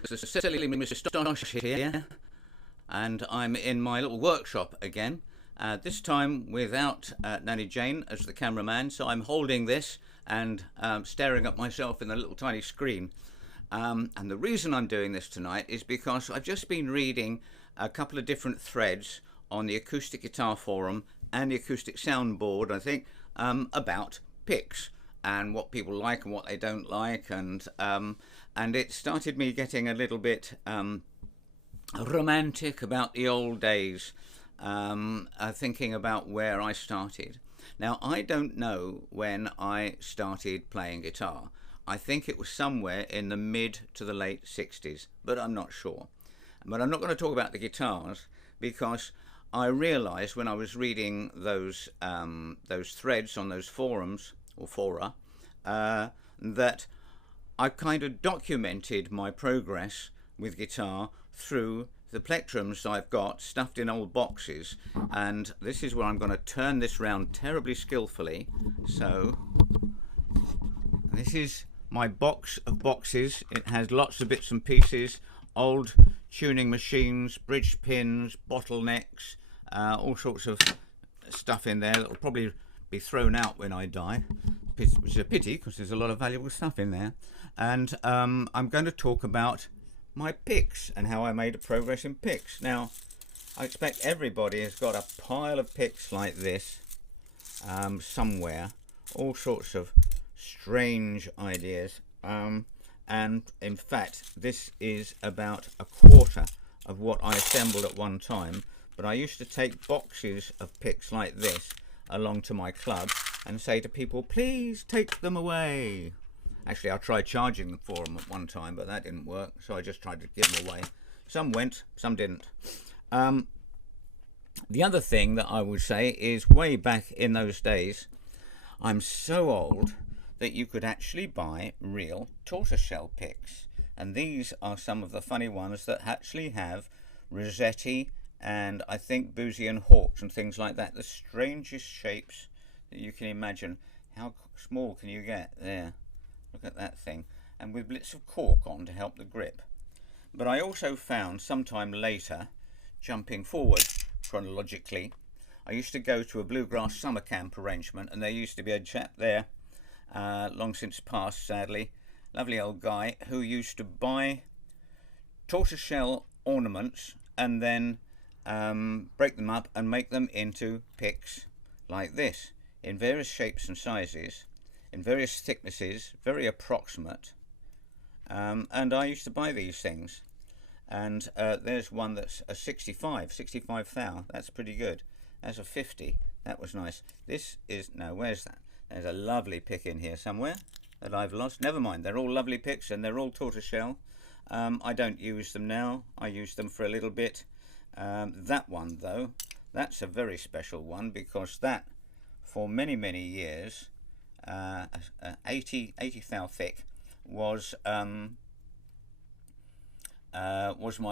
This is silly moustache here, and I'm in my little workshop again. This time without Nanny Jane as the cameraman, so I'm holding this and staring at myself in the little tiny screen. And the reason I'm doing this tonight is because I've just been reading a couple of different threads on the Acoustic Guitar Forum and the Acoustic Soundboard, I think, about picks and what people like and what they don't like, and it started me getting a little bit romantic about the old days, thinking about where I started. Now, I don't know when I started playing guitar. I think it was somewhere in the mid to the late 60s, but I'm not sure. But I'm not going to talk about the guitars because I realised when I was reading those threads on those forums or fora that I kind of documented my progress with guitar through the plectrums I've got stuffed in old boxes, and this is where I'm going to turn this round terribly skillfully. So this is my box of boxes. It has lots of bits and pieces, old tuning machines, bridge pins, bottlenecks, all sorts of stuff in there that will probably be thrown out when I die, which is a pity because there's a lot of valuable stuff in there. And I'm going to talk about my picks and how I made a progress in picks. Now, I expect everybody has got a pile of picks like this somewhere, all sorts of strange ideas, and in fact this is about a quarter of what I assembled at one time. But I used to take boxes of picks like this along to my club and say to people, please take them away. Actually, I tried charging them for them at one time, but that didn't work, so I just tried to give them away. Some went, some didn't. The other thing that I would say is, way back in those days, I'm so old that you could actually buy real tortoiseshell picks. And these are some of the funny ones that actually have Rossetti and I think Boozy and Hawks and things like that. The strangest shapes that you can imagine. How small can you get? There, look at that thing. And with bits of cork on to help the grip. But I also found sometime later, jumping forward chronologically, I used to go to a bluegrass summer camp arrangement, and there used to be a chap there, long since passed sadly, lovely old guy, who used to buy tortoiseshell ornaments and then break them up and make them into picks like this, in various shapes and sizes, in various thicknesses, very approximate, and I used to buy these things. And there's one that's a 65 thou. That's pretty good. That's a 50. That was nice. This is, no, where's that? There's a lovely pick in here somewhere that I've lost. Never mind, they're all lovely picks and they're all tortoiseshell. I don't use them now. I use them for a little bit. That one though, that's a very special one, because that for many years 80 thou thick was my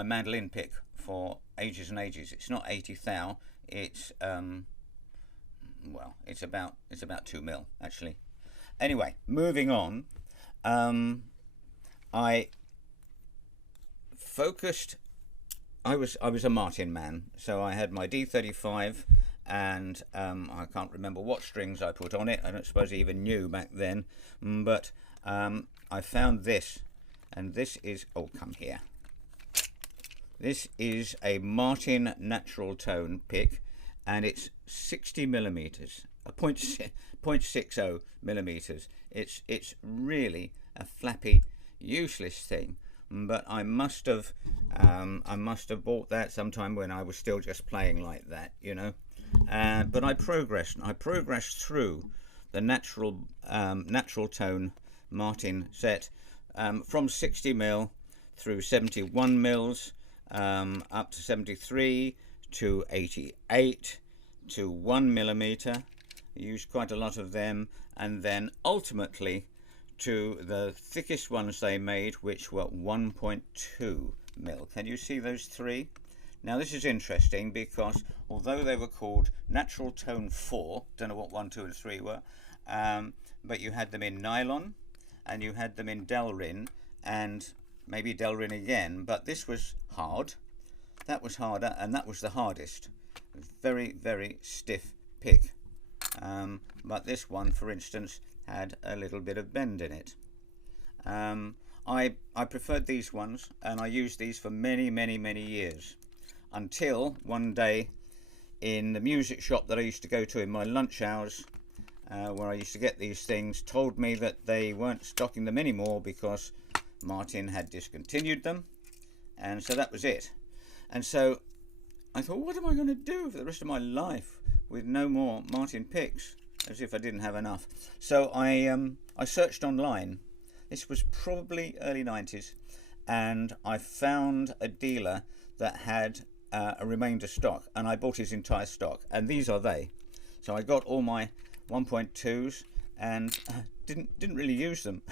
mandolin pick for ages and ages. It's not 80 thou, it's well, it's about 2 mil actually. Anyway, moving on, I focused. I was a Martin man, so I had my D35, and I can't remember what strings I put on it. I don't suppose I even knew back then, but I found this, and this is, oh, come here. This is a Martin natural tone pick, and it's 60 millimeters, a 0.60 millimeters. It's really a flappy, useless thing. But I must have bought that sometime when I was still just playing like that, you know. But I progressed through the natural tone Martin set, from 60 mil through 71 mils, up to 73 to 88 to 1 millimeter. I used quite a lot of them, and then ultimately to the thickest ones they made, which were 1.2 mil. Can you see those three? Now this is interesting because although they were called Natural Tone 4, don't know what 1, 2 and 3 were, but you had them in nylon and you had them in Delrin, and maybe Delrin again, but this was hard, that was harder, and that was the hardest. Very, very stiff pick. But this one, for instance, had a little bit of bend in it. I preferred these ones, and I used these for many, many, many years, until one day in the music shop that I used to go to in my lunch hours, where I used to get these things, told me that they weren't stocking them anymore because Martin had discontinued them, and so that was it. And so I thought, what am I going to do for the rest of my life with no more Martin picks? As if I didn't have enough. So I searched online. This was probably early 90s, and I found a dealer that had a remainder stock, and I bought his entire stock, and these are they. So I got all my 1.2s and didn't really use them.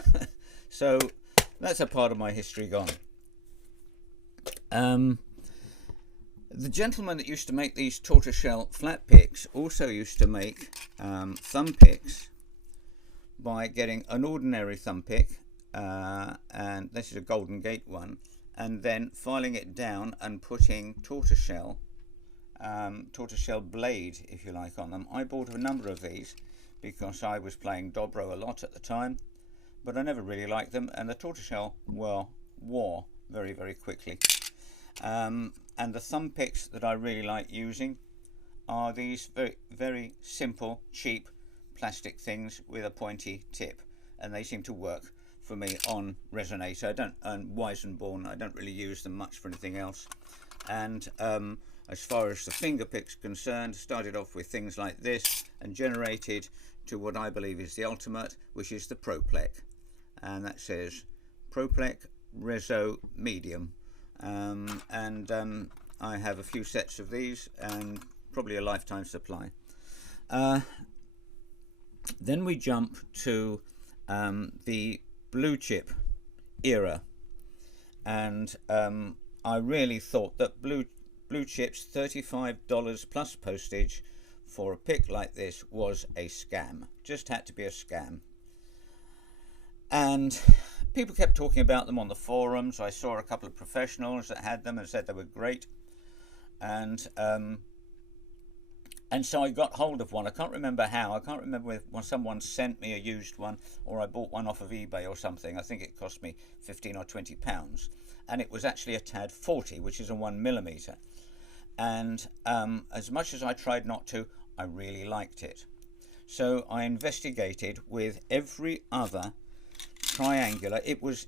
So that's a part of my history gone. The gentleman that used to make these tortoiseshell flat picks also used to make thumb picks by getting an ordinary thumb pick, and this is a Golden Gate one, and then filing it down and putting tortoiseshell blade, if you like, on them. I bought a number of these because I was playing dobro a lot at the time, but I never really liked them, and the tortoiseshell wore very, very quickly. And the thumb picks that I really like using are these very, very simple, cheap plastic things with a pointy tip, and they seem to work for me on resonator. And Weissenborn, I don't really use them much for anything else. And as far as the finger picks concerned, started off with things like this and generated to what I believe is the ultimate, which is the ProPlec, and that says ProPlec Reso Medium. I have a few sets of these and probably a lifetime supply. Then we jump to the blue chip era, and I really thought that blue chips, $35 plus postage for a pick like this was a scam. Just had to be a scam. And people kept talking about them on the forums. I saw a couple of professionals that had them and said they were great. And so I got hold of one. I can't remember how. I can't remember when someone sent me a used one, or I bought one off of eBay or something. I think it cost me 15 or 20 pounds. And it was actually a TAD 40, which is a 1mm. And as much as I tried not to, I really liked it. So I investigated with every other triangular. It was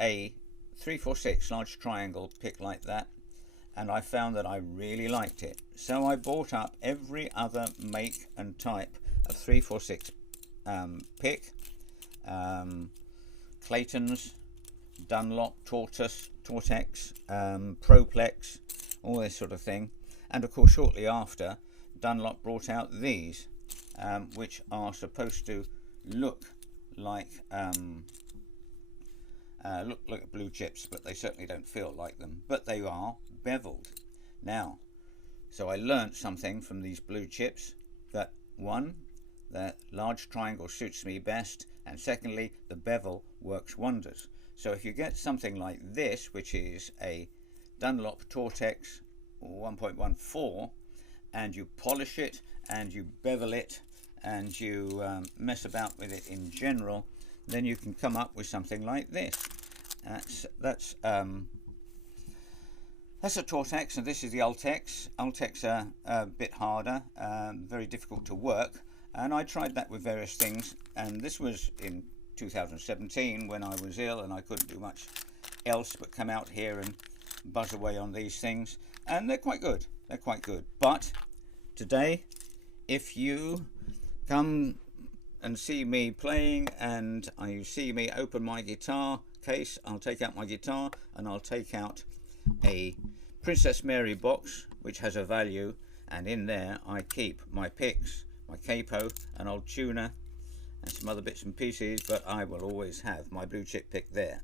a 346 large triangle pick like that, and I found that I really liked it. So I bought up every other make and type of 346 pick, Clayton's, Dunlop, Tortex, ProPlex, all this sort of thing. And of course, shortly after, Dunlop brought out these, which are supposed to look like blue chips, but they certainly don't feel like them. But they are beveled. Now, so I learnt something from these blue chips, that one, the large triangle suits me best, and secondly, the bevel works wonders. So if you get something like this, which is a Dunlop Tortex 1.14, and you polish it and you bevel it and you mess about with it in general, then you can come up with something like this. That's a Tortex, and this is the Ultex. Ultex are a bit harder, very difficult to work, and I tried that with various things, and this was in 2017 when I was ill and I couldn't do much else but come out here and buzz away on these things, and they're quite good. They're quite good. But today, if you come and see me playing and you see me open my guitar case, I'll take out my guitar and I'll take out a Princess Mary box which has a value, and in there I keep my picks, my capo, an old tuner and some other bits and pieces, but I will always have my blue chip pick there.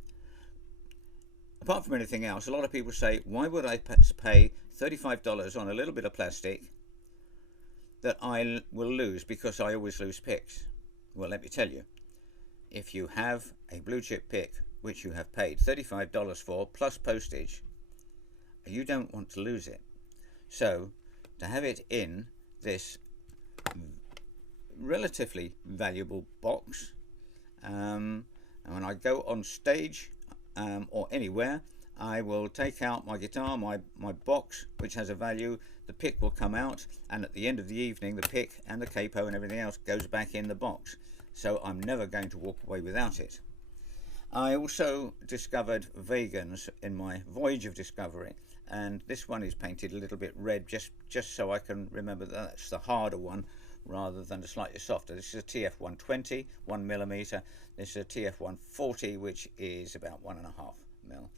Apart from anything else, a lot of people say, why would I pay $35 on a little bit of plastic that I will lose, because I always lose picks? Well, let me tell you, if you have a blue chip pick which you have paid $35 for plus postage, you don't want to lose it. So to have it in this relatively valuable box, and when I go on stage or anywhere, I will take out my guitar, my box, which has a value, the pick will come out, and at the end of the evening the pick and the capo and everything else goes back in the box. So I'm never going to walk away without it. I also discovered vegans in my voyage of discovery, and this one is painted a little bit red just so I can remember that that's the harder one rather than the slightly softer. This is a TF120, 1mm. This is a TF140, which is about 1.5 mil.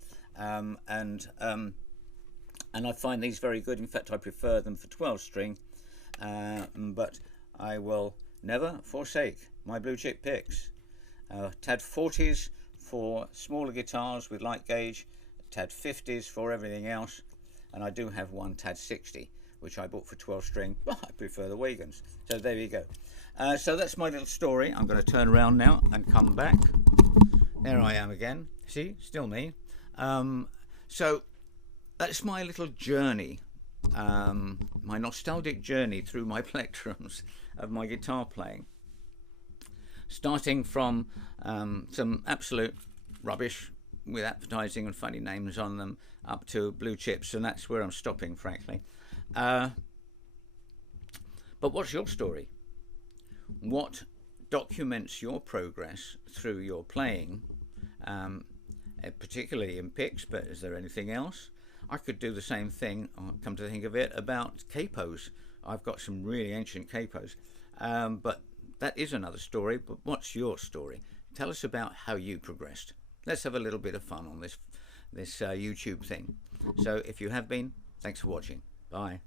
And I find these very good. In fact, I prefer them for 12 string, but I will never forsake my blue chip picks. TAD 40s for smaller guitars with light gauge, TAD 50s for everything else, and I do have one TAD 60 which I bought for 12 string, but I prefer the Wagons. So there you go. So that's my little story. I'm going to turn around now and come back. There I am again. See, still me. So that's my little journey, my nostalgic journey through my plectrums of my guitar playing. Starting from some absolute rubbish with advertising and funny names on them up to blue chips, and that's where I'm stopping, frankly. But what's your story? What documents your progress through your playing, particularly in picks, but is there anything else? I could do the same thing, come to think of it, about capos. I've got some really ancient capos, but that is another story. But what's your story? Tell us about how you progressed. Let's have a little bit of fun on this YouTube thing. So if you have been, thanks for watching. Bye.